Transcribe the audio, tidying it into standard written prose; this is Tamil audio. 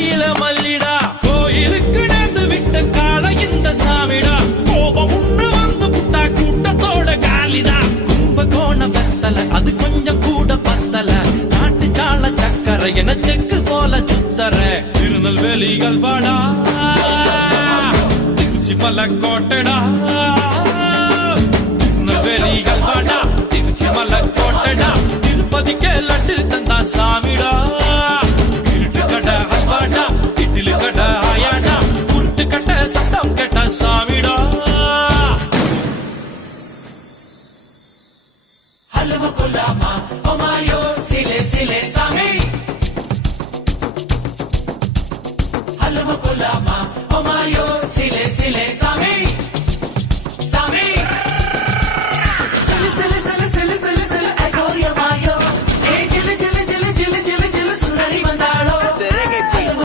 கையில மல்லிடா கோயிலுக்கு நடந்து விட்ட கால இந்த சாமிடா கோபம் உண்ணு வந்து புட்டா கூட்டத்தோட காலிடா கும்பகோண வெத்தல அது கொஞ்சம் கூட பத்தல நாட்டு சால சக்கரை என செக்கு போல சுத்தர திருநெல்வேலிகள் வாடா திருச்சி மலக்கோட்டடா திருநெல்வேலிகள் வாடா திருச்சி மலக்கோட்டடா திருப்பதிக்கே லட்டு தந்தா சாமிடா இருட்டு கடை ஹல்வாடா இட்லி கடை ஆயாடா உருட்டு கட்ட சத்தம் கேட்ட சாமிடா ஹல்வா குலாமா ஓமாயோ சிலே சிலே சாமி ஹல்வா குலாமா ஓமாயோ சிலே சிலே சாமி